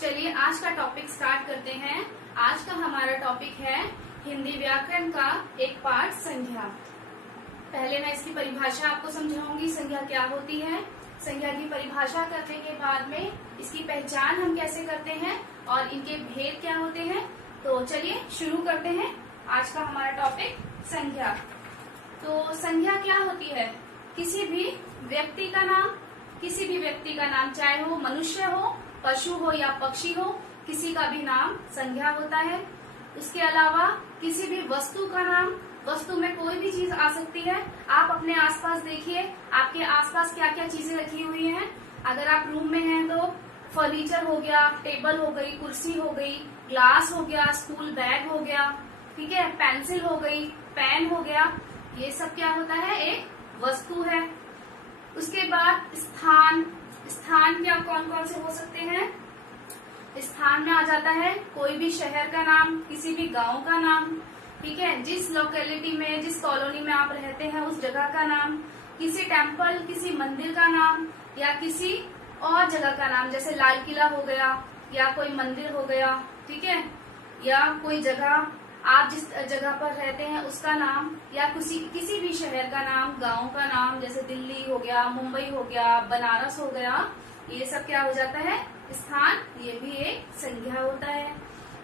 चलिए आज का टॉपिक स्टार्ट करते हैं। आज का हमारा टॉपिक है हिंदी व्याकरण का एक पार्ट संज्ञा। पहले मैं इसकी परिभाषा आपको समझाऊंगी, संज्ञा क्या होती है। संज्ञा की परिभाषा करने के बाद में इसकी पहचान हम कैसे करते हैं और इनके भेद क्या होते हैं। तो चलिए शुरू करते हैं आज का हमारा टॉपिक संज्ञा। तो संज्ञा क्या होती है? किसी भी व्यक्ति का नाम, किसी भी व्यक्ति का नाम, चाहे वो मनुष्य हो, पशु हो या पक्षी हो, किसी का भी नाम संज्ञा होता है। उसके अलावा किसी भी वस्तु का नाम, वस्तु में कोई भी चीज आ सकती है। आप अपने आसपास देखिए, आपके आसपास क्या क्या चीजें रखी हुई हैं। अगर आप रूम में हैं तो फर्नीचर हो गया, टेबल हो गई, कुर्सी हो गई, ग्लास हो गया, स्कूल बैग हो गया, ठीक है, पेंसिल हो गई, पेन हो गया, ये सब क्या होता है? एक वस्तु है। उसके बाद स्थान, स्थान क्या कौन कौन से हो सकते हैं? स्थान में आ जाता है कोई भी शहर का नाम, किसी भी गांव का नाम, ठीक है, जिस लोकेलिटी में, जिस कॉलोनी में आप रहते हैं उस जगह का नाम, किसी टेम्पल, किसी मंदिर का नाम या किसी और जगह का नाम, जैसे लाल किला हो गया या कोई मंदिर हो गया, ठीक है, या कोई जगह आप जिस जगह पर रहते हैं उसका नाम, या किसी भी शहर का नाम, गांव का नाम, जैसे दिल्ली हो गया, मुंबई हो गया, बनारस हो गया, ये सब क्या हो जाता है? स्थान। ये भी एक संज्ञा होता है।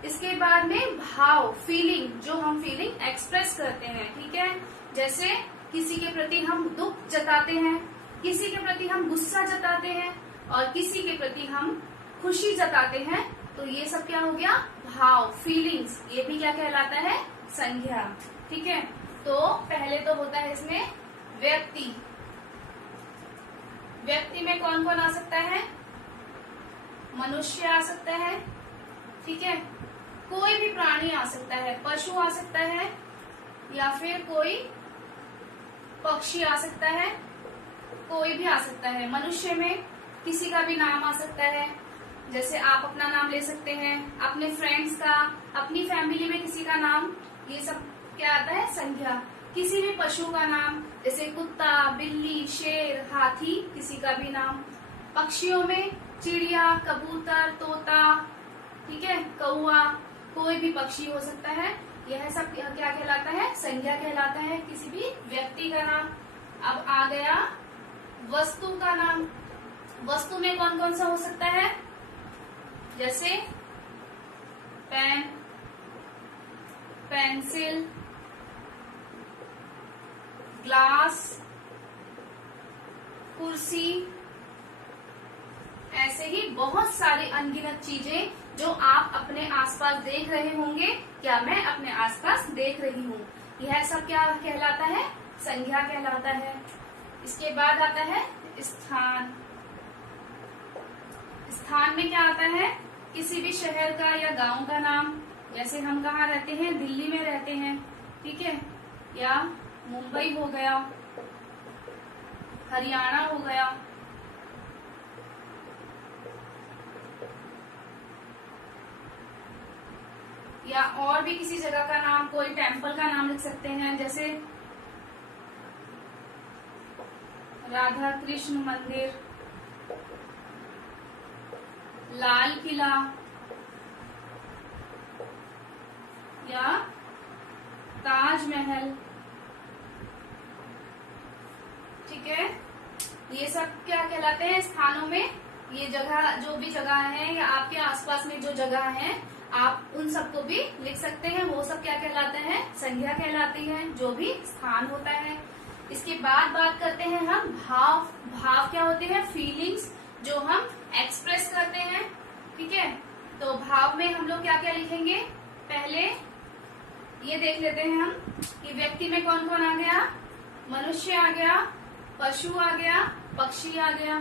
इसके बाद में भाव, फीलिंग, जो हम फीलिंग एक्सप्रेस करते हैं, ठीक है, जैसे किसी के प्रति हम दुख जताते हैं, किसी के प्रति हम गुस्सा जताते हैं और किसी के प्रति हम खुशी जताते हैं, तो ये सब क्या हो गया? भाव, फीलिंग्स। ये भी क्या कहलाता है? संज्ञा। ठीक है, तो पहले तो होता है इसमें व्यक्ति। व्यक्ति में कौन कौन आ सकता है? मनुष्य आ सकता है, ठीक है, कोई भी प्राणी आ सकता है, पशु आ सकता है या फिर कोई पक्षी आ सकता है, कोई भी आ सकता है। मनुष्य में किसी का भी नाम आ सकता है, जैसे आप अपना नाम ले सकते हैं, अपने फ्रेंड्स का, अपनी फैमिली में किसी का नाम, ये सब क्या आता है? संज्ञा। किसी भी पशु का नाम, जैसे कुत्ता, बिल्ली, शेर, हाथी, किसी का भी नाम। पक्षियों में चिड़िया, कबूतर, तोता, ठीक है, कौआ, कोई भी पक्षी हो सकता है। यह सब क्या कहलाता है? संज्ञा कहलाता है, किसी भी व्यक्ति का नाम। अब आ गया वस्तु का नाम। वस्तु में कौन कौन सा हो सकता है? जैसे पेन, पेंसिल, ग्लास, कुर्सी, ऐसे ही बहुत सारी अनगिनत चीजें जो आप अपने आसपास देख रहे होंगे, क्या मैं अपने आसपास देख रही हूँ, यह सब क्या कहलाता है? संज्ञा कहलाता है। इसके बाद आता है स्थान। स्थान में क्या आता है? किसी भी शहर का या गांव का नाम, जैसे हम कहाँ रहते हैं? दिल्ली में रहते हैं, ठीक है, या मुंबई हो गया, हरियाणा हो गया, या और भी किसी जगह का नाम, कोई टेम्पल का नाम लिख सकते हैं, जैसे राधा कृष्ण मंदिर, लाल किला या ताजमहल, ठीक है। ये सब क्या कहलाते हैं? स्थानों में ये जगह, जो भी जगह है या आपके आसपास में जो जगह है, आप उन सबको भी लिख सकते हैं। वो सब क्या कहलाते हैं? संज्ञा कहलाती है, जो भी स्थान होता है। इसके बाद बात करते हैं हम भाव। भाव क्या होते हैं? फीलिंग्स, जो हम एक्सप्रेस करते हैं, ठीक है। तो भाव में हम लोग क्या क्या लिखेंगे? पहले ये देख लेते हैं हम कि व्यक्ति में कौन कौन आ गया? मनुष्य आ गया, पशु आ गया, पक्षी आ गया।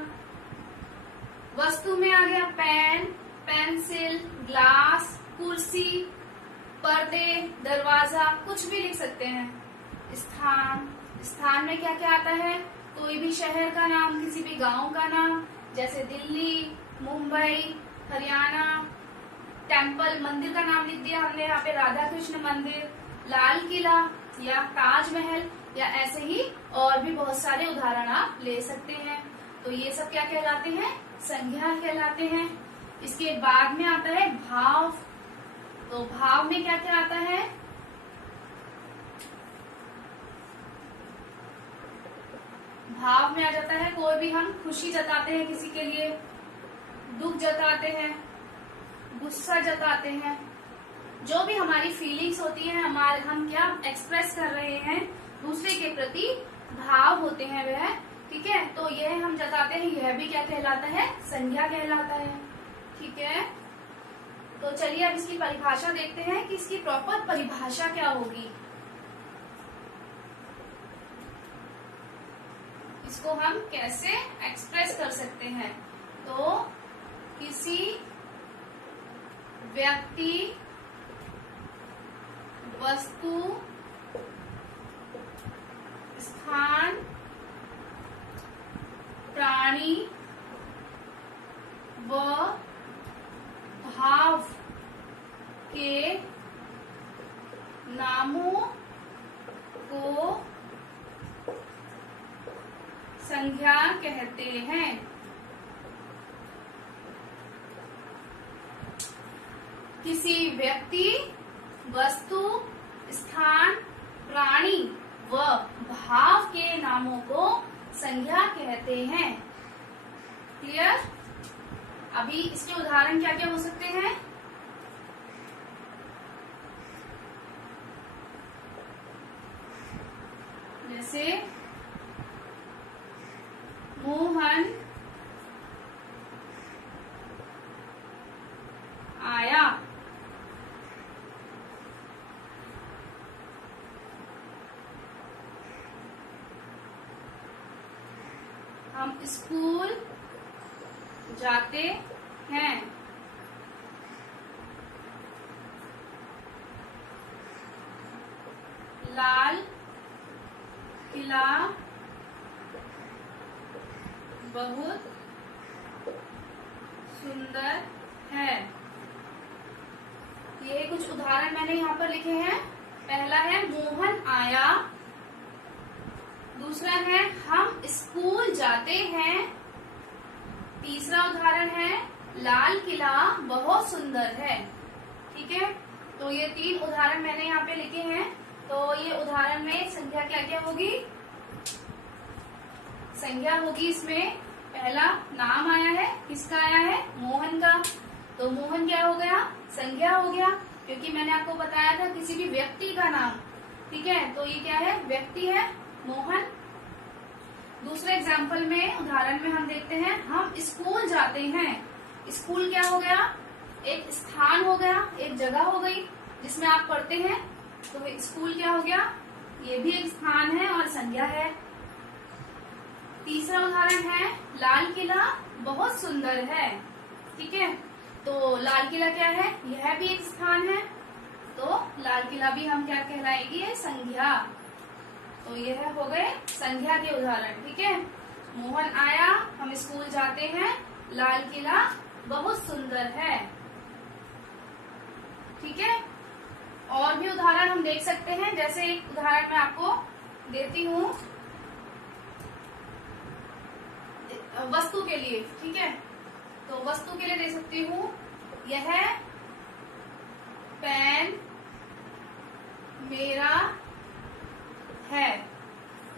वस्तु में आ गया पेन, पेंसिल, ग्लास, कुर्सी, पर्दे, दरवाजा, कुछ भी लिख सकते हैं। स्थान, स्थान में क्या क्या आता है? कोई भी शहर का नाम, किसी भी गांव का नाम, जैसे दिल्ली, मुंबई, हरियाणा। टेम्पल, मंदिर का नाम लिख दिया हमने यहाँ पे, राधा कृष्ण मंदिर, लाल किला या ताजमहल, या ऐसे ही और भी बहुत सारे उदाहरण आप ले सकते हैं। तो ये सब क्या कहलाते हैं? संज्ञा कहलाते हैं। इसके बाद में आता है भाव। तो भाव में क्या क्या आता है? भाव में आ जाता है कोई भी हम खुशी जताते हैं किसी के लिए, दुख जताते हैं, गुस्सा जताते हैं, जो भी हमारी फीलिंग्स होती है, हमारे हम क्या एक्सप्रेस कर रहे हैं दूसरे के प्रति, भाव होते हैं वह, ठीक है। तो यह हम जताते हैं, यह भी क्या कहलाता है? संज्ञा कहलाता है, ठीक है। तो चलिए अब इसकी परिभाषा देखते हैं कि इसकी प्रॉपर परिभाषा क्या होगी। इसको हम कैसे एक्सप्रेस कर सकते हैं? तो किसी व्यक्ति, वस्तु, स्थान, प्राणी व भाव के नामों को संज्ञा कहते हैं। किसी व्यक्ति, वस्तु, स्थान, प्राणी व भाव के नामों को संज्ञा कहते हैं। क्लियर? अभी इसके उदाहरण क्या क्या हो सकते हैं? जैसे मोहन आया, हम स्कूल जाते हैं, लाल किला बहुत सुंदर है। ये कुछ उदाहरण मैंने यहाँ पर लिखे हैं। पहला है मोहन आया, दूसरा है हम स्कूल जाते हैं, तीसरा उदाहरण है लाल किला बहुत सुंदर है। ठीक है, तो ये 3 उदाहरण मैंने यहाँ पे लिखे हैं। तो ये उदाहरण में संख्या क्या क्या होगी? संज्ञा होगी इसमें पहला नाम आया है, किसका आया है? मोहन का। तो मोहन क्या हो गया? संज्ञा हो गया, क्योंकि मैंने आपको बताया था किसी भी व्यक्ति का नाम। ठीक है, तो ये क्या है? व्यक्ति है मोहन। दूसरे एग्जाम्पल में, उदाहरण में हम देखते हैं हम स्कूल जाते हैं। स्कूल क्या हो गया? एक स्थान हो गया, एक जगह हो गई जिसमें आप पढ़ते हैं। तो स्कूल क्या हो गया? ये भी एक स्थान है और संज्ञा है। तीसरा उदाहरण है लाल किला बहुत सुंदर है। ठीक है, तो लाल किला क्या है? यह भी एक स्थान है, तो लाल किला भी हम क्या कहलाएगी? ये संज्ञा। तो यह हो गए संज्ञा के उदाहरण। ठीक है, मोहन आया, हम स्कूल जाते हैं, लाल किला बहुत सुंदर है। ठीक है, और भी उदाहरण हम देख सकते हैं। जैसे एक उदाहरण मैं आपको देती हूँ वस्तु के लिए। ठीक है, तो वस्तु के लिए दे सकती हूँ, यह पेन मेरा है।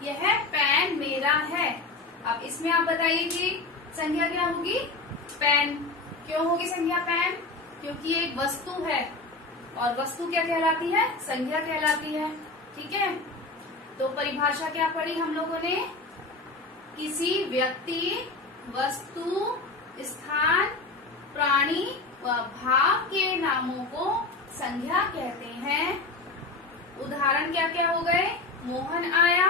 यह पेन मेरा है। अब इसमें आप बताइए कि संज्ञा क्या होगी? पेन। क्यों होगी संज्ञा पेन? क्योंकि ये एक वस्तु है, और वस्तु क्या कहलाती है? संज्ञा कहलाती है। ठीक है, तो परिभाषा क्या पढ़ी हम लोगों ने? किसी व्यक्ति, वस्तु, स्थान, प्राणी व भाव के नामों को संज्ञा कहते हैं। उदाहरण क्या क्या हो गए? मोहन आया,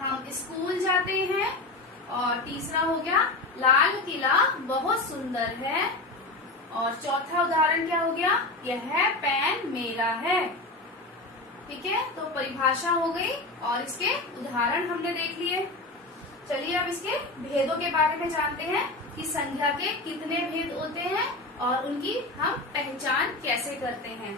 हम स्कूल जाते हैं, और तीसरा हो गया लाल किला बहुत सुंदर है, और चौथा उदाहरण क्या हो गया? यह पेन मेरा है। ठीक है, तो परिभाषा हो गई और इसके उदाहरण हमने देख लिए। चलिए अब इसके भेदों के बारे में जानते हैं कि संज्ञा के कितने भेद होते हैं और उनकी हम पहचान कैसे करते हैं।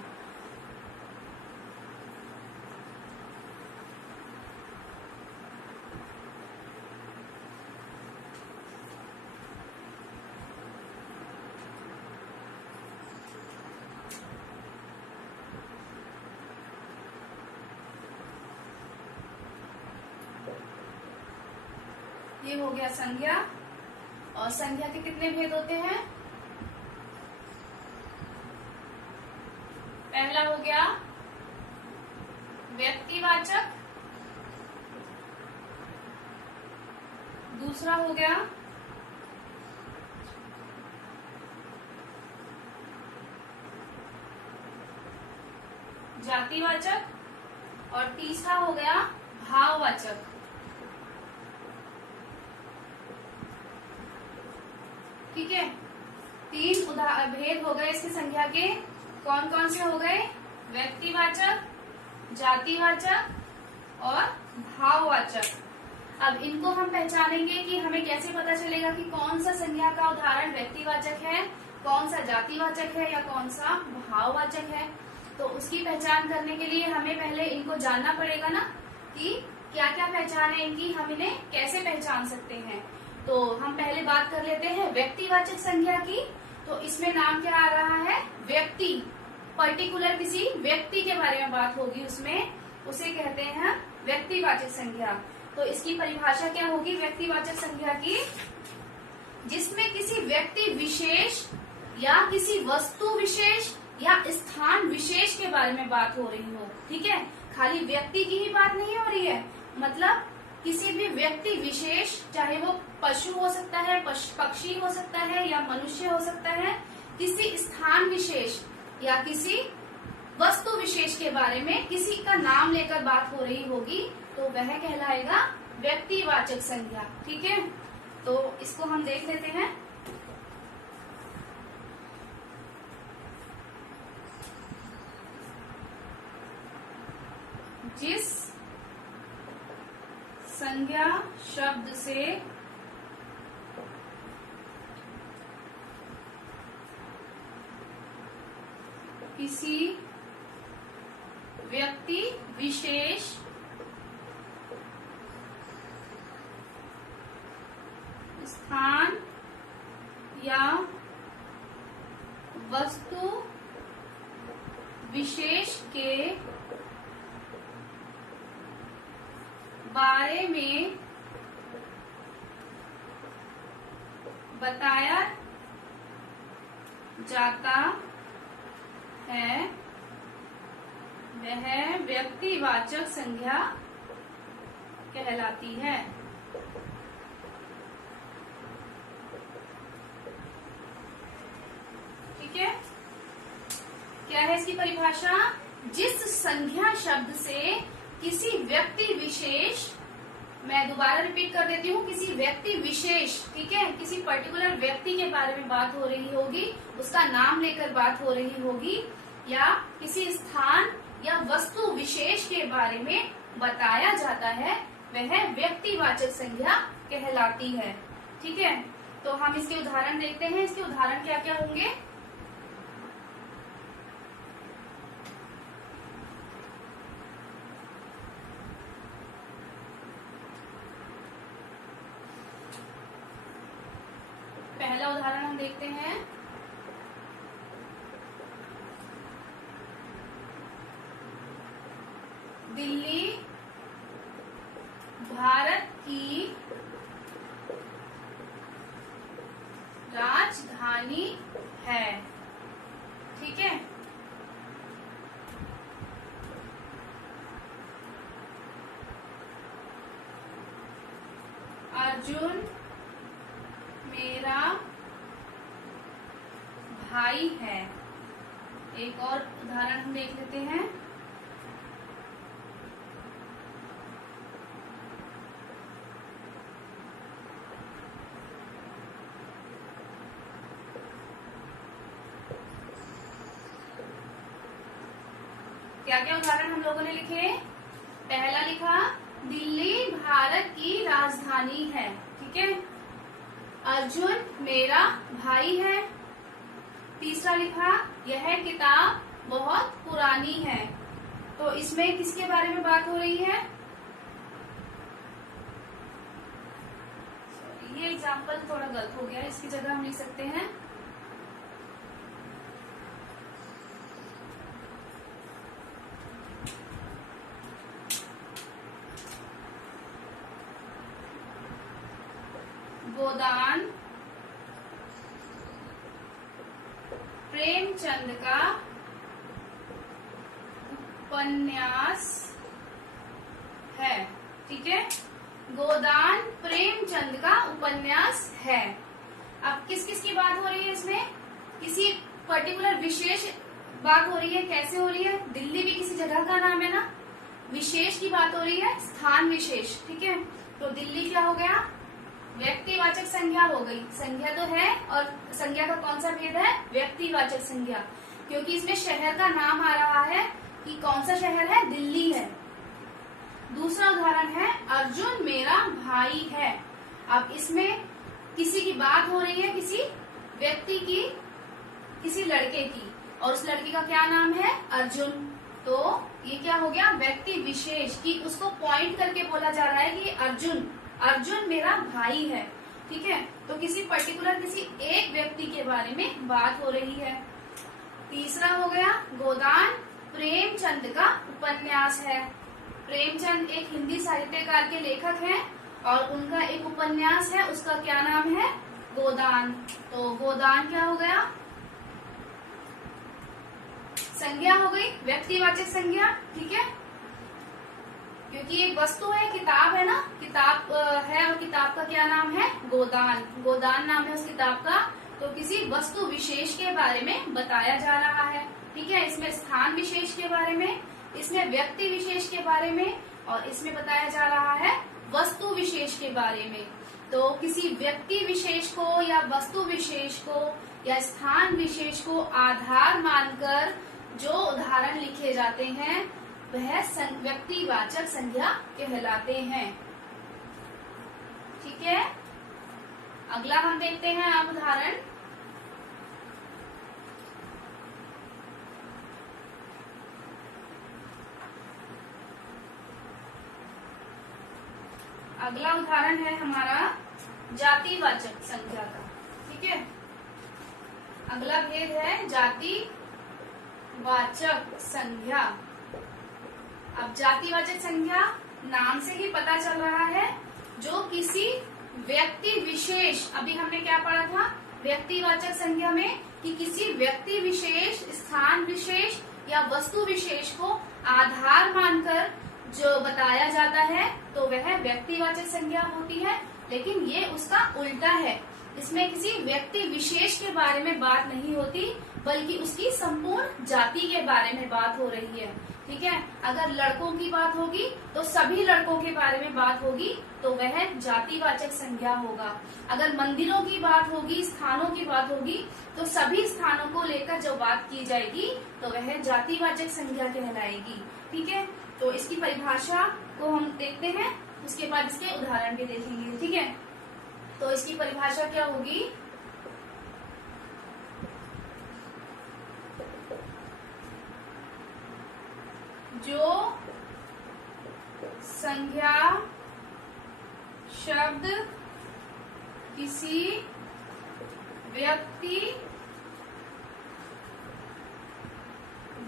ये हो गया संज्ञा। और संज्ञा के कितने भेद होते हैं? पहला हो गया व्यक्तिवाचक, दूसरा हो गया जातिवाचक और तीसरा हो गया भाववाचक। ठीक है, तीन भेद हो गए इसकी संज्ञा के। कौन कौन से हो गए? व्यक्तिवाचक, जातिवाचक और भाववाचक। अब इनको हम पहचानेंगे कि हमें कैसे पता चलेगा कि कौन सा संज्ञा का उदाहरण व्यक्तिवाचक है, कौन सा जातिवाचक है या कौन सा भाववाचक है। तो उसकी पहचान करने के लिए हमें पहले इनको जानना पड़ेगा ना कि क्या क्या पहचान है इनकी, हम इन्हें कैसे पहचान सकते हैं। तो हम पहले बात कर लेते हैं व्यक्तिवाचक संज्ञा की। तो इसमें नाम क्या आ रहा है? व्यक्ति, पर्टिकुलर किसी व्यक्ति के बारे में बात होगी उसमें, उसे कहते हैं व्यक्तिवाचक संज्ञा। तो इसकी परिभाषा क्या होगी व्यक्तिवाचक संज्ञा की? जिसमें किसी व्यक्ति विशेष या किसी वस्तु विशेष या स्थान विशेष के बारे में बात हो रही हो। ठीक है, खाली व्यक्ति की ही बात नहीं हो रही है, मतलब किसी भी व्यक्ति विशेष, चाहे वो पशु हो सकता है, पक्षी हो सकता है या मनुष्य हो सकता है, किसी स्थान विशेष या किसी वस्तु विशेष के बारे में किसी का नाम लेकर बात हो रही होगी तो वह कहलाएगा व्यक्तिवाचक संज्ञा। ठीक है, तो इसको हम देख लेते हैं। जिस संज्ञा शब्द से किसी व्यक्ति विशेष स्थान या वस्तु विशेष के बारे में बताया जाता है वह व्यक्तिवाचक संज्ञा कहलाती है। ठीक है, क्या है इसकी परिभाषा? जिस संज्ञा शब्द से किसी व्यक्ति विशेष, मैं दोबारा रिपीट कर देती हूँ, किसी व्यक्ति विशेष, ठीक है, किसी पर्टिकुलर व्यक्ति के बारे में बात हो रही होगी, उसका नाम लेकर बात हो रही होगी, या किसी स्थान या वस्तु विशेष के बारे में बताया जाता है, वह व्यक्तिवाचक संज्ञा कहलाती है। ठीक है, तो हम इसके उदाहरण देखते हैं। इसके उदाहरण क्या क्या होंगे? पहला उदाहरण हम देखते हैं। दिल्ली भारत की राजधानी है। ठीक है, अर्जुन मेरा भाई है। एक और उदाहरण हम देख लेते हैं। क्या क्या उदाहरण हम लोगों ने लिखे? पहला लिखा दिल्ली भारत की राजधानी है। ठीक है, अर्जुन मेरा भाई है। तीसरा लिखा यह किताब बहुत पुरानी है। तो इसमें किसके बारे में बात हो रही है? ये एग्जाम्पल थोड़ा गलत हो गया, इसकी जगह हम लिख सकते हैं गोदान प्रेमचंद का उपन्यास है। ठीक है, गोदान प्रेमचंद का उपन्यास है। अब किस किस की बात हो रही है इसमें? किसी पर्टिकुलर विशेष बात हो रही है। कैसे हो रही है? दिल्ली भी किसी जगह का नाम है ना। विशेष की बात हो रही है, स्थान विशेष। ठीक है, तो दिल्ली क्या हो गया? व्यक्तिवाचक संज्ञा हो गई। संज्ञा तो है और संज्ञा का कौन सा भेद है? व्यक्तिवाचक संज्ञा, क्योंकि इसमें शहर का नाम आ रहा है कि कौन सा शहर है? दिल्ली है। दूसरा उदाहरण है अर्जुन मेरा भाई है। अब इसमें किसी की बात हो रही है, किसी व्यक्ति की, किसी लड़के की, और उस लड़के का क्या नाम है? अर्जुन। तो ये क्या हो गया? व्यक्ति विशेष की उसको पॉइंट करके बोला जा रहा है कि अर्जुन मेरा भाई है। ठीक है, तो किसी पर्टिकुलर किसी एक व्यक्ति के बारे में बात हो रही है। तीसरा हो गया गोदान प्रेमचंद का उपन्यास है। प्रेमचंद एक हिंदी साहित्यकार के लेखक हैं और उनका एक उपन्यास है, उसका क्या नाम है? गोदान। तो गोदान क्या हो गया? संज्ञा हो गई, व्यक्तिवाचक संज्ञा। ठीक है, क्योंकि एक वस्तु है, किताब है ना, किताब है और किताब का क्या नाम है? गोदान। गोदान नाम है उस किताब का। तो किसी वस्तु विशेष के बारे में बताया जा रहा है। ठीक है, इसमें स्थान विशेष के बारे में, इसमें व्यक्ति विशेष के बारे में, और इसमें बताया जा रहा है वस्तु विशेष के बारे में। तो किसी व्यक्ति विशेष को या वस्तु विशेष को या स्थान विशेष को आधार मानकर जो उदाहरण लिखे जाते हैं वह व्यक्तिवाचक संज्ञा कहलाते हैं। ठीक है, अगला हम देखते हैं अब उदाहरण। अगला उदाहरण है हमारा जातिवाचक संज्ञा का। ठीक है, अगला भेद है जातिवाचक संज्ञा। अब जातिवाचक संज्ञा नाम से ही पता चल रहा है, जो किसी व्यक्ति विशेष, अभी हमने क्या पढ़ा था व्यक्तिवाचक संज्ञा में, कि किसी व्यक्ति विशेष, स्थान विशेष या वस्तु विशेष को आधार मानकर जो बताया जाता है तो वह व्यक्तिवाचक संज्ञा होती है। लेकिन ये उसका उल्टा है, इसमें किसी व्यक्ति विशेष के बारे में बात नहीं होती, बल्कि उसकी संपूर्ण जाति के बारे में बात हो रही है। ठीक है, अगर लड़कों की बात होगी तो सभी लड़कों के बारे में बात होगी तो वह जातिवाचक संज्ञा होगा। अगर मंदिरों की बात होगी, स्थानों की बात होगी, तो सभी स्थानों को लेकर जो बात की जाएगी तो वह जातिवाचक संज्ञा कहलाएगी। ठीक है, तो इसकी परिभाषा को हम देखते हैं, उसके बाद इसके उदाहरण भी देखेंगे। ठीक है, तो इसकी परिभाषा क्या होगी? जो संज्ञा शब्द किसी व्यक्ति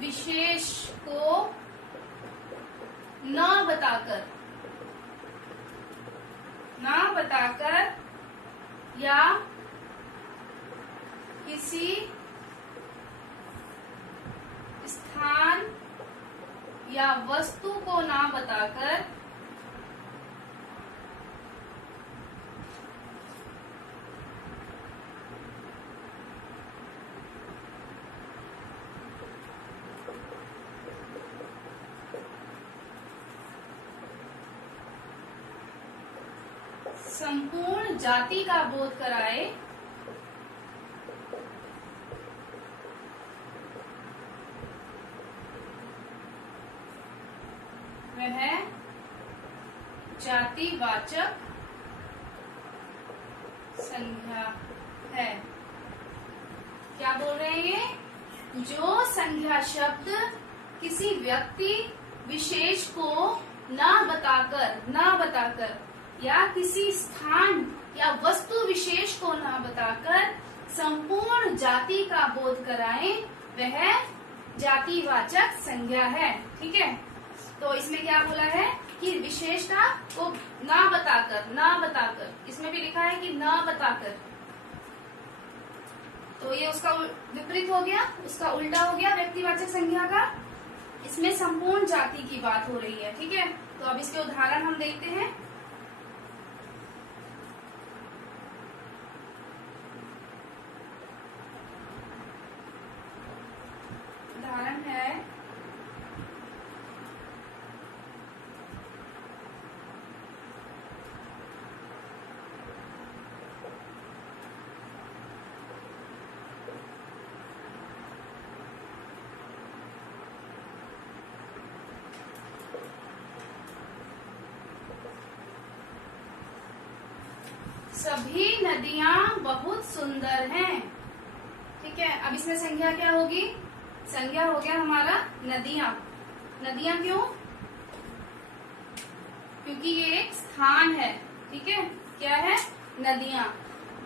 विशेष को न बताकर या किसी स्थान या वस्तु को ना बताकर संपूर्ण जाति का बोध कराए वह जातिवाचक संज्ञा है। क्या बोल रहे हैं ये? जो संज्ञा शब्द किसी व्यक्ति विशेष को न बताकर या किसी स्थान या वस्तु विशेष को न बताकर संपूर्ण जाति का बोध कराए वह जातिवाचक संज्ञा है। ठीक है, तो इसमें क्या बोला है कि विशेषता को ना बताकर, इसमें भी लिखा है कि ना बताकर, तो ये उसका विपरीत हो गया, उसका उल्टा हो गया व्यक्तिवाचक संज्ञा का। इसमें संपूर्ण जाति की बात हो रही है, ठीक है। तो अब इसके उदाहरण हम देखते हैं। उदाहरण है सभी नदियां बहुत सुंदर हैं, ठीक है। अब इसमें संज्ञा क्या होगी? संज्ञा हो गया हमारा नदियां। नदियां क्यों? क्योंकि ये एक स्थान है, ठीक है। क्या है? नदियां।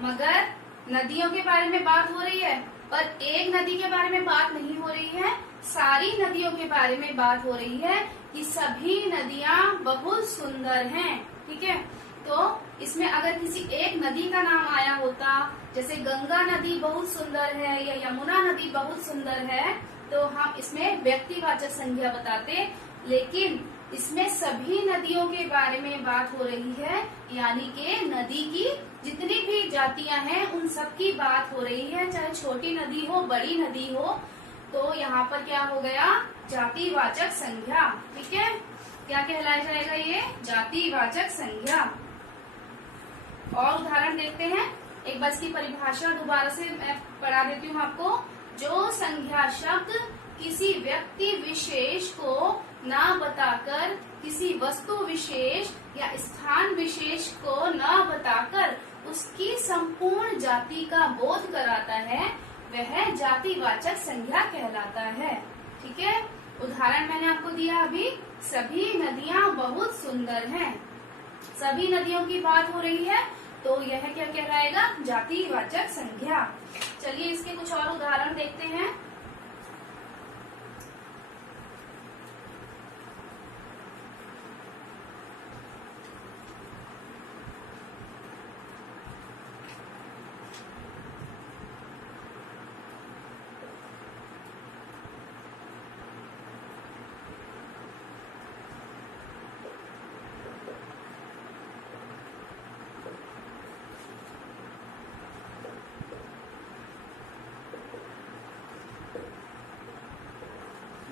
मगर नदियों के बारे में बात हो रही है, पर एक नदी के बारे में बात नहीं हो रही है, सारी नदियों के बारे में बात हो रही है कि सभी नदियां बहुत सुंदर हैं, ठीक है। तो इसमें अगर किसी एक नदी का नाम आया होता, जैसे गंगा नदी बहुत सुंदर है या यमुना नदी बहुत सुंदर है, तो हम इसमें व्यक्तिवाचक संज्ञा बताते। लेकिन इसमें सभी नदियों के बारे में बात हो रही है, यानी कि नदी की जितनी भी जातियां हैं उन सब की बात हो रही है, चाहे छोटी नदी हो बड़ी नदी हो। तो यहाँ पर क्या हो गया? जातिवाचक संज्ञा, ठीक है। क्या कहलाया जाएगा? ये जातिवाचक संज्ञा। और उदाहरण देखते हैं। एक बार इसकी परिभाषा दोबारा से मैं पढ़ा देती हूँ आपको। जो संज्ञा शब्द किसी व्यक्ति विशेष को ना बताकर, किसी वस्तु विशेष या स्थान विशेष को ना बताकर उसकी संपूर्ण जाति का बोध कराता है, वह जातिवाचक संज्ञा कहलाता है, ठीक है। उदाहरण मैंने आपको दिया अभी, सभी नदियां बहुत सुंदर हैं। सभी नदियों की बात हो रही है, तो यह क्या कहलाएगा? जातिवाचक संज्ञा। चलिए इसके कुछ और उदाहरण देखते हैं।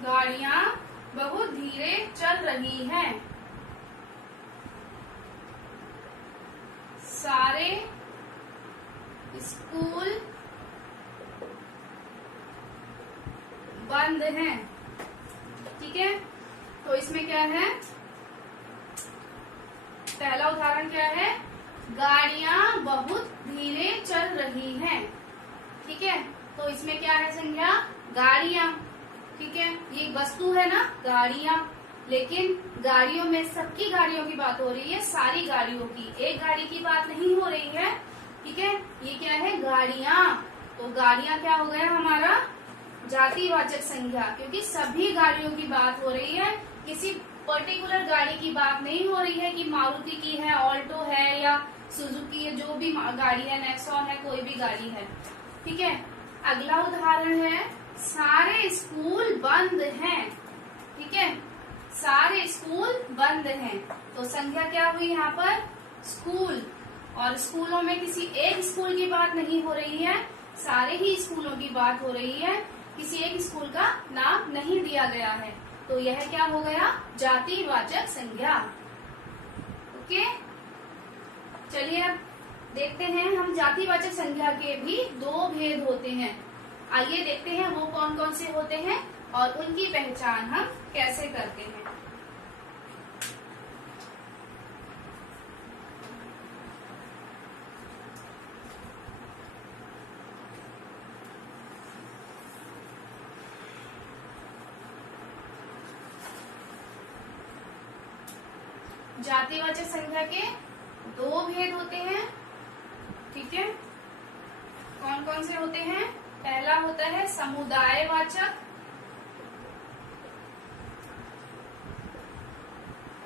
गाड़ियां बहुत धीरे चल रही हैं। सारे स्कूल बंद हैं, ठीक है। तो इसमें क्या है? पहला उदाहरण क्या है? गाड़ियां बहुत धीरे चल रही हैं, ठीक है। तो इसमें क्या है? संज्ञा गाड़ियां, ठीक है। ये वस्तु है ना, गाड़ियां। लेकिन गाड़ियों में सबकी गाड़ियों की बात हो रही है, सारी गाड़ियों की, एक गाड़ी की बात नहीं हो रही है, ठीक है। ये क्या है? गाड़ियां। तो गाड़ियां क्या हो गया हमारा? जातिवाचक संज्ञा, क्योंकि सभी गाड़ियों की बात हो रही है, किसी पर्टिकुलर गाड़ी की बात नहीं हो रही है कि मारुति की है, ऑल्टो है या सुजुकी है, जो भी गाड़ी है, नेक्सॉन है, कोई भी गाड़ी है, ठीक है। अगला उदाहरण है, सारे स्कूल बंद हैं, ठीक है। सारे स्कूल बंद हैं, तो संज्ञा क्या हुई यहाँ पर? स्कूल। और स्कूलों में किसी एक स्कूल की बात नहीं हो रही है, सारे ही स्कूलों की बात हो रही है, किसी एक स्कूल का नाम नहीं दिया गया है। तो यह क्या हो गया? जातिवाचक संज्ञा। ओके, चलिए अब देखते हैं हम जातिवाचक संज्ञा के भी दो भेद होते हैं। आइए देखते हैं वो कौन कौन से होते हैं और उनकी पहचान हम कैसे करते हैं। जातिवाचक संज्ञा के दो भेद होते हैं, ठीक है। कौन कौन से होते हैं? पहला होता है समुदायवाचक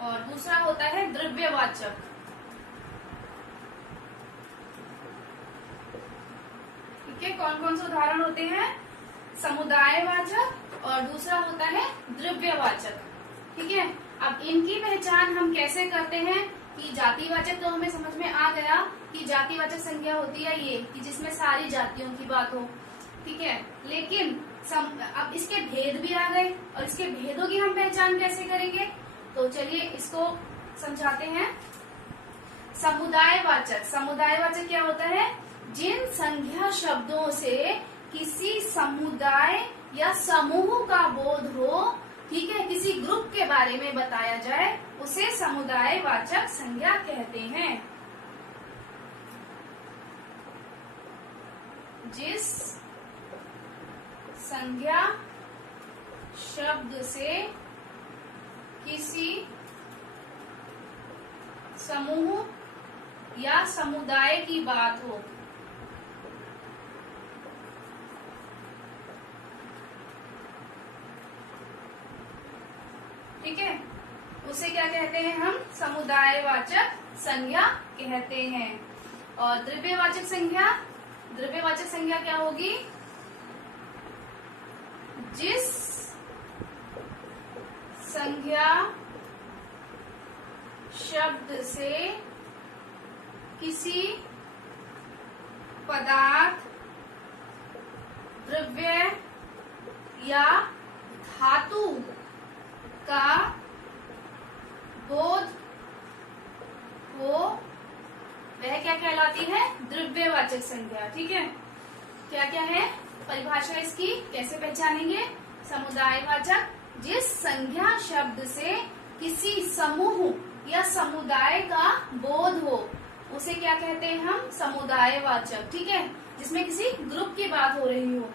और दूसरा होता है द्रव्यवाचक। ठीक है, कौन कौन से उदाहरण होते हैं? समुदायवाचक और दूसरा होता है द्रव्यवाचक। ठीक है, अब इनकी पहचान हम कैसे करते हैं कि जातिवाचक तो हमें समझ में आ गया कि जातिवाचक संज्ञा होती है ये कि जिसमें सारी जातियों की बात हो। ठीक है, लेकिन अब इसके भेद भी आ गए और इसके भेदों की हम पहचान कैसे करेंगे? तो चलिए इसको समझाते हैं। समुदायवाचक, समुदायवाचक क्या होता है? जिन संज्ञा शब्दों से किसी समुदाय या समूह का बोध हो, ठीक है, किसी ग्रुप के बारे में बताया जाए, उसे समुदायवाचक संज्ञा कहते हैं। जिस संज्ञा शब्द से किसी समूह या समुदाय की बात हो, ठीक है, उसे क्या कहते हैं हम? समुदायवाचक संज्ञा कहते हैं। और द्रव्यवाचक संज्ञा, द्रव्यवाचक संज्ञा क्या होगी? जिस संज्ञा शब्द से किसी पदार्थ, द्रव्य या धातु का बोध हो, वह क्या कहलाती है? द्रव्यवाचक संज्ञा। ठीक है, क्या क्या है परिभाषा इसकी, कैसे पहचानेंगे? समुदायवाचक, जिस संज्ञा शब्द से किसी समूह या समुदाय का बोध हो, उसे क्या कहते हैं हम? समुदायवाचक। ठीक है, जिसमें किसी ग्रुप की बात हो रही हो।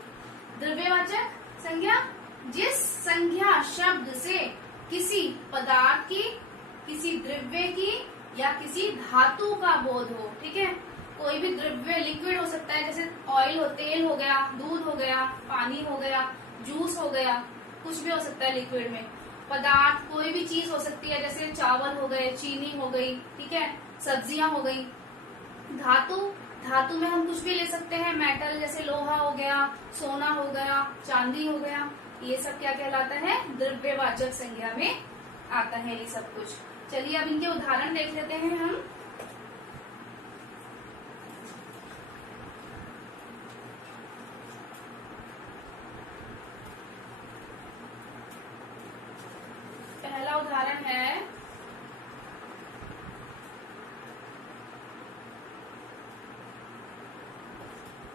द्रव्यवाचक संज्ञा, जिस संज्ञा शब्द से किसी पदार्थ की, किसी द्रव्य की या किसी धातु का बोध हो। ठीक है, कोई भी द्रव्य लिक्विड हो सकता है, जैसे ऑयल हो, तेल हो गया, दूध हो गया, पानी हो गया, जूस हो गया, कुछ भी हो सकता है लिक्विड में। पदार्थ कोई भी चीज हो सकती है, जैसे चावल हो गए, चीनी हो गई, ठीक है, सब्जियां हो गई। धातु, धातु में हम कुछ भी ले सकते हैं, मेटल जैसे लोहा हो गया, सोना हो गया, चांदी हो गया, ये सब क्या कहलाता है? द्रव्यवाचक संज्ञा में आता है ये सब कुछ। चलिए अब इनके उदाहरण देख लेते हैं हम। पहला उदाहरण है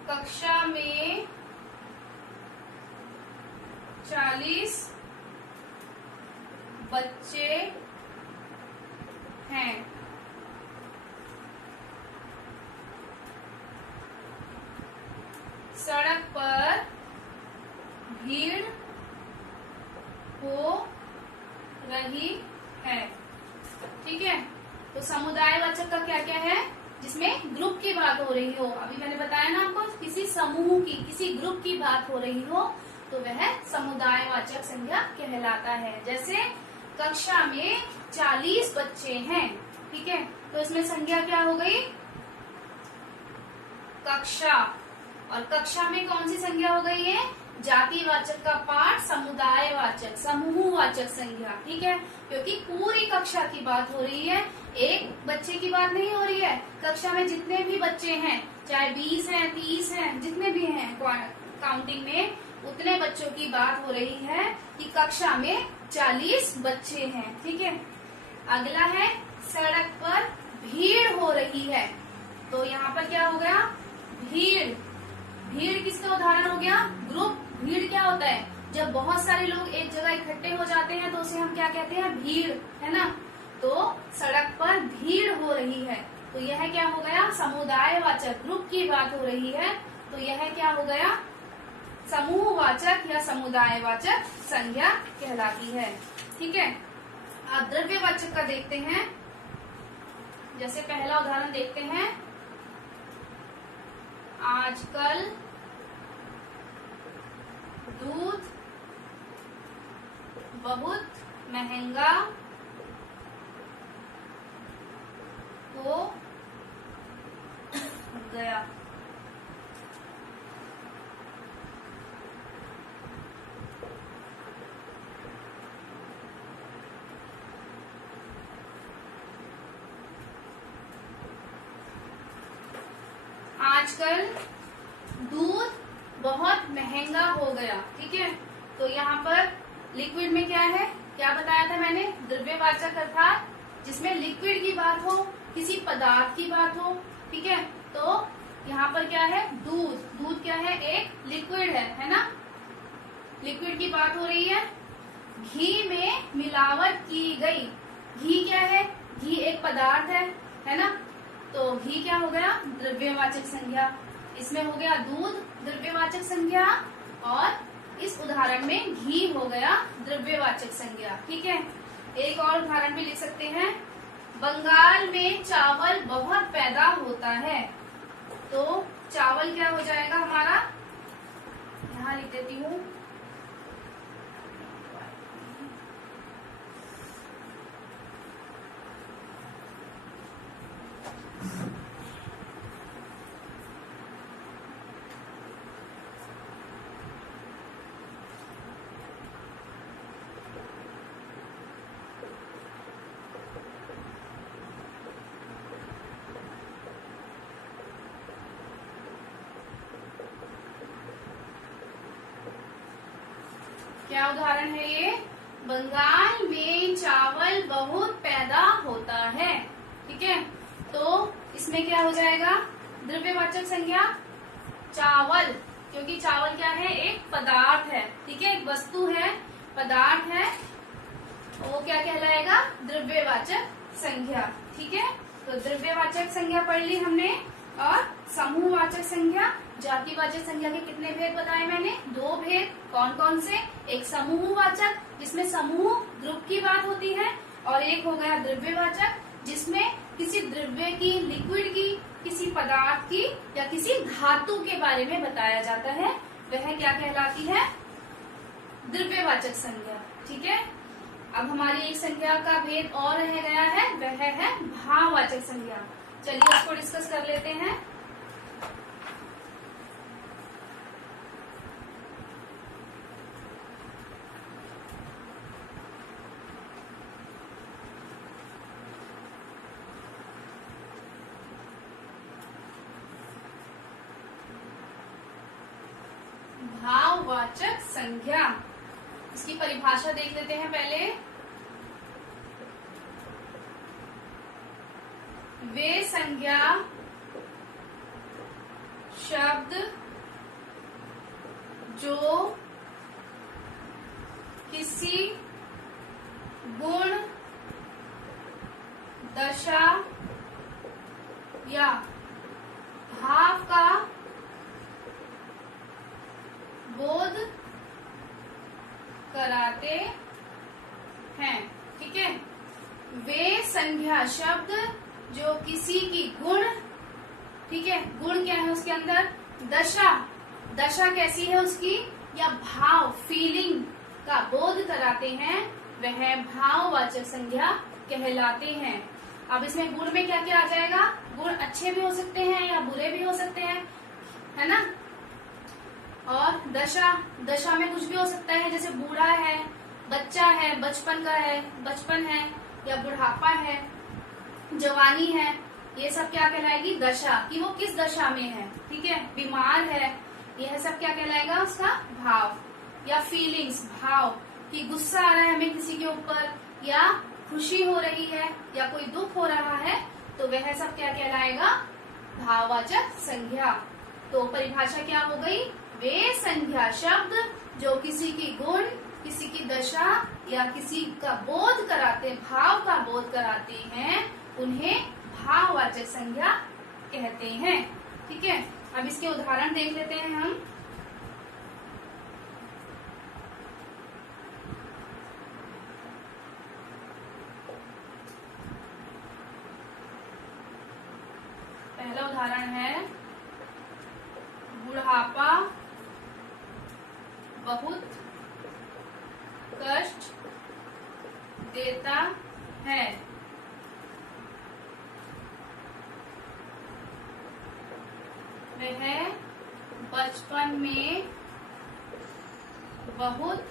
कक्षा में 40 बच्चे हैं। सड़क पर भीड़ हो रही है। ठीक है, तो समुदायवाचक का क्या क्या है? जिसमें ग्रुप की बात हो रही हो। अभी मैंने बताया ना आपको, किसी समूह की, किसी ग्रुप की बात हो रही हो तो वह समुदायवाचक संज्ञा कहलाता है। जैसे कक्षा में 40 बच्चे हैं। ठीक है, तो इसमें संज्ञा क्या हो गई? कक्षा। और कक्षा में कौन सी संज्ञा हो गई है? जातिवाचक का पाठ समुदायवाचक, समूहवाचक संज्ञा। ठीक है, क्योंकि पूरी कक्षा की बात हो रही है, एक बच्चे की बात नहीं हो रही है। कक्षा में जितने भी बच्चे हैं, चाहे 20 हैं, 30 हैं, जितने भी हैं काउंटिंग में, उतने बच्चों की बात हो रही है कि कक्षा में 40 बच्चे हैं। ठीक है, अगला है सड़क पर भीड़ हो रही है। तो यहाँ पर क्या हो गया? भीड़। भीड़ किसका उदाहरण हो गया? ग्रुप। भीड़ क्या होता है? जब बहुत सारे लोग एक जगह इकट्ठे हो जाते हैं तो उसे हम क्या कहते हैं? भीड़, है ना। तो सड़क पर भीड़ हो रही है, तो यह क्या हो गया? समुदायवाचक, ग्रुप की बात हो रही है, तो यह क्या हो गया? समूहवाचक या समुदायवाचक संज्ञा कहलाती है। ठीक है, अब द्रव्यवाचक का देखते हैं। जैसे पहला उदाहरण देखते हैं, आजकल दूध बहुत महंगा आजकल दूध बहुत महंगा हो गया। ठीक है, तो यहाँ पर लिक्विड में क्या है, क्या बताया था मैंने, द्रव्यवाचक अर्थात जिसमें लिक्विड की बात हो, किसी पदार्थ की बात हो। ठीक है, तो यहाँ पर क्या है, दूध। दूध क्या है, एक लिक्विड है ना, लिक्विड की बात हो रही है। घी में मिलावट की गई। घी क्या है, घी एक पदार्थ है ना, तो घी क्या हो गया, द्रव्यवाचक संज्ञा। इसमें हो गया दूध द्रव्यवाचक संज्ञा, और इस उदाहरण में घी हो गया द्रव्यवाचक संज्ञा। ठीक है, एक और उदाहरण भी लिख सकते हैं, बंगाल में चावल बहुत पैदा होता है। तो चावल क्या हो जाएगा हमारा, यहाँ लिख देती हूँ, क्या उदाहरण है ये, बंगाल में चावल बहुत पैदा होता है। ठीक है, तो इसमें क्या हो जाएगा, द्रव्यवाचक संज्ञा चावल, क्योंकि चावल क्या है, एक पदार्थ है। ठीक है, एक वस्तु है, पदार्थ है, वो क्या कहलाएगा, द्रव्यवाचक संज्ञा। ठीक है, तो द्रव्यवाचक संज्ञा पढ़ ली हमने। और समूहवाचक संज्ञा, जातिवाचक संज्ञा के कितने भेद बताए मैंने, 2 भेद। कौन कौन से, एक समूहवाचक जिसमें समूह ग्रुप की बात होती है, और एक हो गया द्रव्यवाचक जिसमें किसी द्रव्य की, लिक्विड की, किसी पदार्थ की या किसी धातु के बारे में बताया जाता है, वह क्या कहलाती है, द्रव्यवाचक संज्ञा। ठीक है, अब हमारी एक संज्ञा का भेद और रह गया है, वह है भाववाचक संज्ञा। चलिए इसको डिस्कस कर लेते हैं। भाववाचक संज्ञा, इसकी परिभाषा देख लेते हैं पहले। वे संज्ञा शब्द जो किसी गुण, दशा या भाव का बोध कराते हैं। ठीक है, वे संज्ञा शब्द जो किसी की गुण, ठीक है, गुण क्या है उसके अंदर, दशा, दशा कैसी है उसकी, या भाव, फीलिंग का बोध कराते हैं, वह भाववाचक संज्ञा कहलाते हैं। अब इसमें गुण में क्या क्या आ जाएगा, गुण अच्छे भी हो सकते हैं या बुरे भी हो सकते हैं, है ना। और दशा, दशा में कुछ भी हो सकता है, जैसे बूढ़ा है, बच्चा है, बचपन का है, बचपन है, या बुढ़ापा है, जवानी है, ये सब क्या कहलाएगी, दशा, कि वो किस दशा में है। ठीक है, बीमार है, यह सब क्या कहलाएगा, उसका भाव। या फीलिंग्स, भाव, कि गुस्सा आ रहा है हमें किसी के ऊपर, या खुशी हो रही है, या कोई दुख हो रहा है, तो वह सब क्या कहलाएगा, भाववाचक संज्ञा। तो परिभाषा क्या हो गई, वे संज्ञा शब्द जो किसी की गुण, किसी की दशा या किसी का बोध कराते, भाव का बोध कराते हैं, उन्हें भाववाचक संज्ञा कहते हैं। ठीक है, अब इसके उदाहरण देख लेते हैं हम। पहला उदाहरण है, बुढ़ापा बहुत कष्ट देता है। वह बचपन में बहुत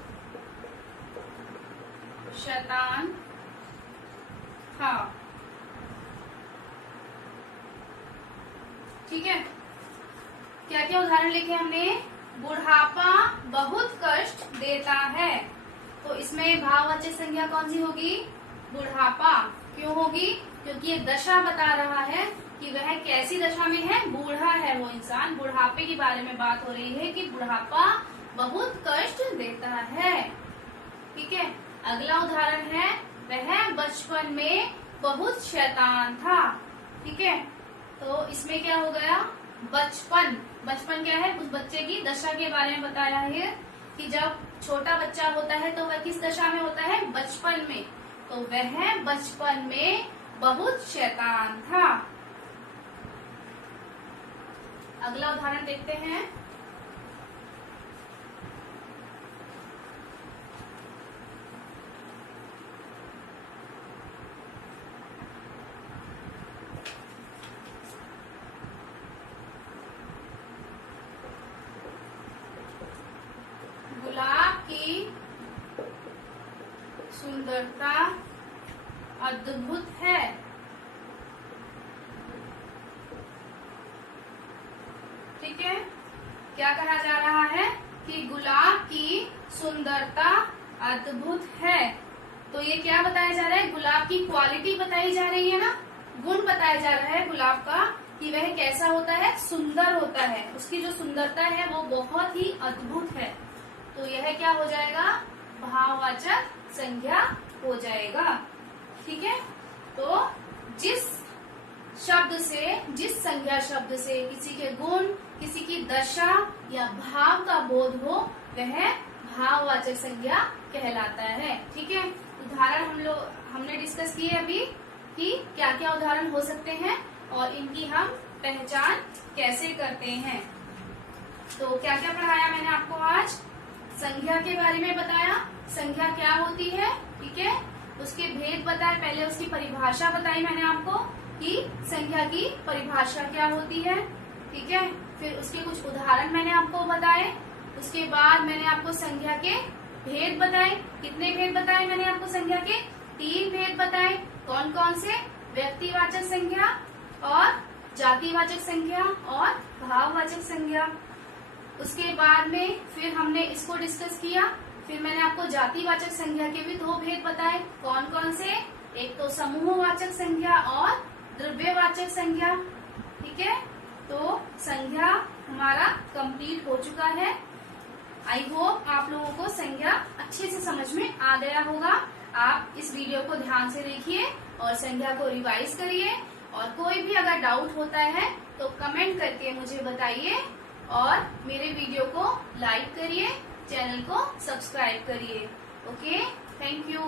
शैतान था। ठीक है, क्या क्या उदाहरण लिखे हमने? बुढ़ापा बहुत कष्ट देता है। तो इसमें भाववाचक संज्ञा कौन सी होगी? बुढ़ापा। क्यों होगी? क्योंकि ये दशा बता रहा है कि वह कैसी दशा में है, बूढ़ा है वो इंसान। बुढ़ापे के बारे में बात हो रही है कि बुढ़ापा बहुत कष्ट देता है। ठीक है, अगला उदाहरण है, वह बचपन में बहुत शैतान था। ठीक है, तो इसमें क्या हो गया? बचपन। बचपन क्या है? उस बच्चे की दशा के बारे में बताया है कि जब छोटा बच्चा होता है तो वह किस दशा में होता है? बचपन में। तो वह बचपन में बहुत शैतान था। अगला उदाहरण देखते हैं। गुलाब की सुंदरता अद्भुत है। ठीक है, क्या कहा जा रहा है कि गुलाब की सुंदरता अद्भुत है। तो ये क्या बताया जा रहा है? गुलाब की क्वालिटी बताई जा रही है ना, गुण बताया जा रहा है गुलाब का कि वह कैसा होता है? सुंदर होता है। उसकी जो सुंदरता है वो बहुत ही अद्भुत है। तो यह क्या हो जाएगा? भाववाचक संज्ञा हो जाएगा। ठीक है, तो जिस शब्द से, जिस संज्ञा शब्द से किसी के गुण, किसी की दशा या भाव का बोध हो, वह भाववाचक संज्ञा कहलाता है। ठीक है, उदाहरण हमने डिस्कस किए अभी कि क्या क्या उदाहरण हो सकते हैं और इनकी हम पहचान कैसे करते हैं। तो क्या क्या पढ़ाया मैंने आपको आज? संज्ञा के बारे में बताया, संज्ञा क्या होती है। ठीक है, उसके भेद बताए, पहले उसकी परिभाषा बताई मैंने आपको कि संज्ञा की परिभाषा क्या होती है। ठीक है, फिर उसके कुछ उदाहरण मैंने आपको बताए। उसके बाद मैंने आपको संज्ञा के भेद बताए। कितने भेद बताए मैंने आपको? संज्ञा के 3 भेद बताए। कौन कौन से? व्यक्तिवाचक संज्ञा और जातिवाचक संज्ञा और भाववाचक संज्ञा। उसके बाद में फिर हमने इसको डिस्कस किया। फिर मैंने आपको जातिवाचक संज्ञा के भी 2 भेद बताए। कौन कौन से? एक तो समूहवाचक संज्ञा और द्रव्यवाचक संज्ञा। ठीक है, तो संज्ञा हमारा कंप्लीट हो चुका है। आई होप आप लोगों को संज्ञा अच्छे से समझ में आ गया होगा। आप इस वीडियो को ध्यान से देखिए और संज्ञा को रिवाइज करिए। और कोई भी अगर डाउट होता है तो कमेंट करके मुझे बताइए और मेरे वीडियो को लाइक करिए, चैनल को सब्सक्राइब करिए। Okay, thank you.